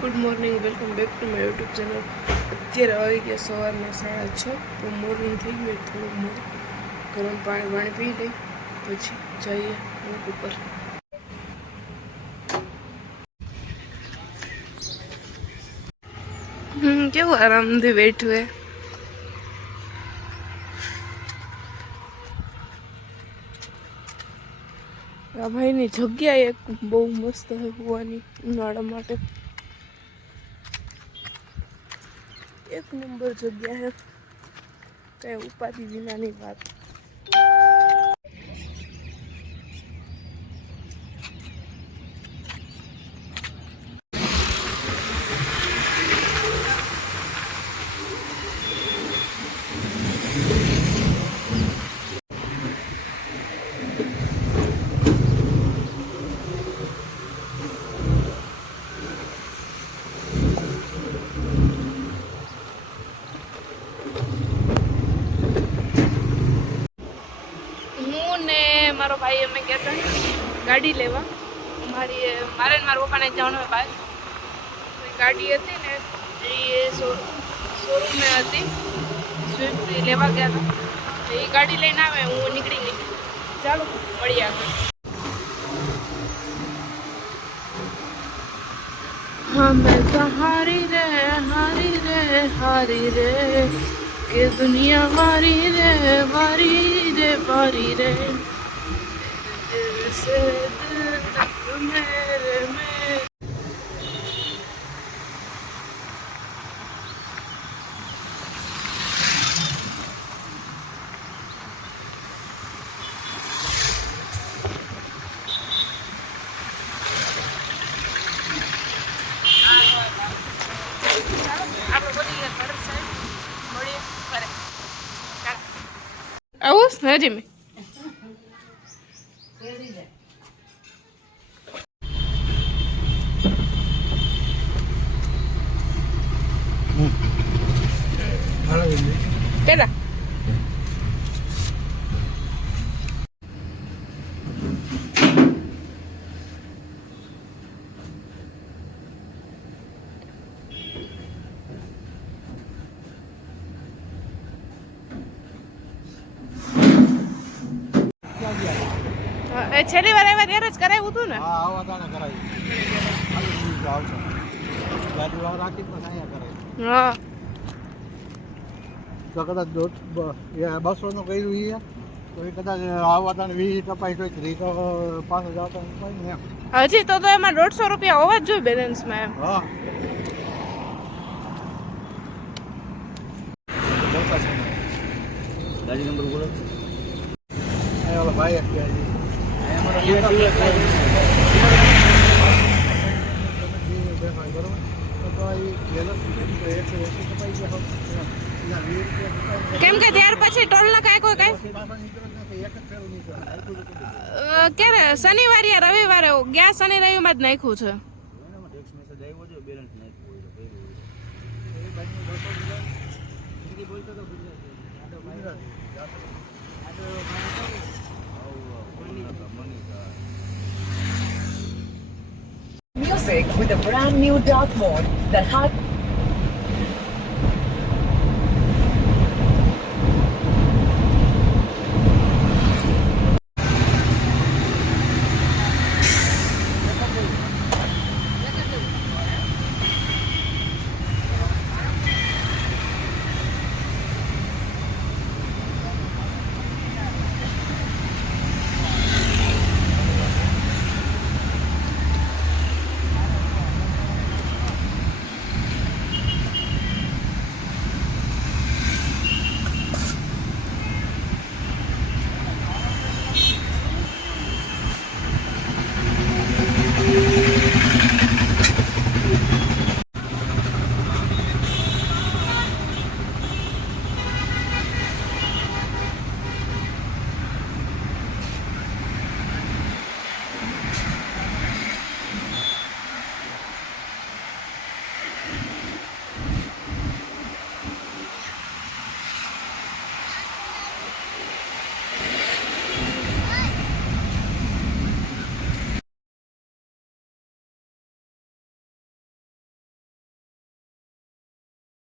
Good morning, welcome back to my YouTube channel. અત્યારે આવી ગયા સવારના 6:30. તો મોર્નિંગ થઈ ગયું થોડુંક મોડું. ગરમ પાણી પી લઈ પછી જઈએ વોક ઉપર. કેવું આરામથી બેઠું હે. આ ભાઈની જગ્યા એક બહુ મસ્ત છે હોવાની ઉનાળા માટે. એક નંબર જગ્યા છે, કઈ ઉપાધિ વિનાની વાત. મારો ભાઈ અમે ગયા હતા ગાડી લેવા. મારે ને મારા પપ્પાને જવાનું હોય બહાર. ગાડી હતી ને એ શોરૂમે હતી, સ્વિફ્ટ લેવા ગયા હતા. એ ગાડી લઈને આવે, હું નીકળી ગઈ. ચાલો મળીએ આગળ. हाँ मैं तो हारी रे कि दुनिया वारी रे वारी रे दिल से दिल तक मेरे में. આવું હજી મેં પેલા છેલ્લી વાર આવ્યા ત્યારે જ કરાવ્યું હતું ને. હા, આવા દાણા કરાવ્યું. ગાડી વાળા રાખી પણ અહીંયા કરાવ્યું. હા તો કદાચ 200 નું કર્યું એ તો એ કદાચ આવા દાણે 20 કપાઈ તો 5000 તો ને એમ. હજી તો એમાં 150 રૂપિયા હોવા જ જોઈએ બેલેન્સમાં એમ. હા ગાડી નંબર બોલો. અહીંયા ભાઈ કેમ કે ત્યાર પછી ટોલ ના કાંઈ કોઈ કઈ ક્યારે શનિવારે યા રવિવારે ગયા, શનિ રવિમાં જ નાખ્યું છે. Music with a brand new dark mode that has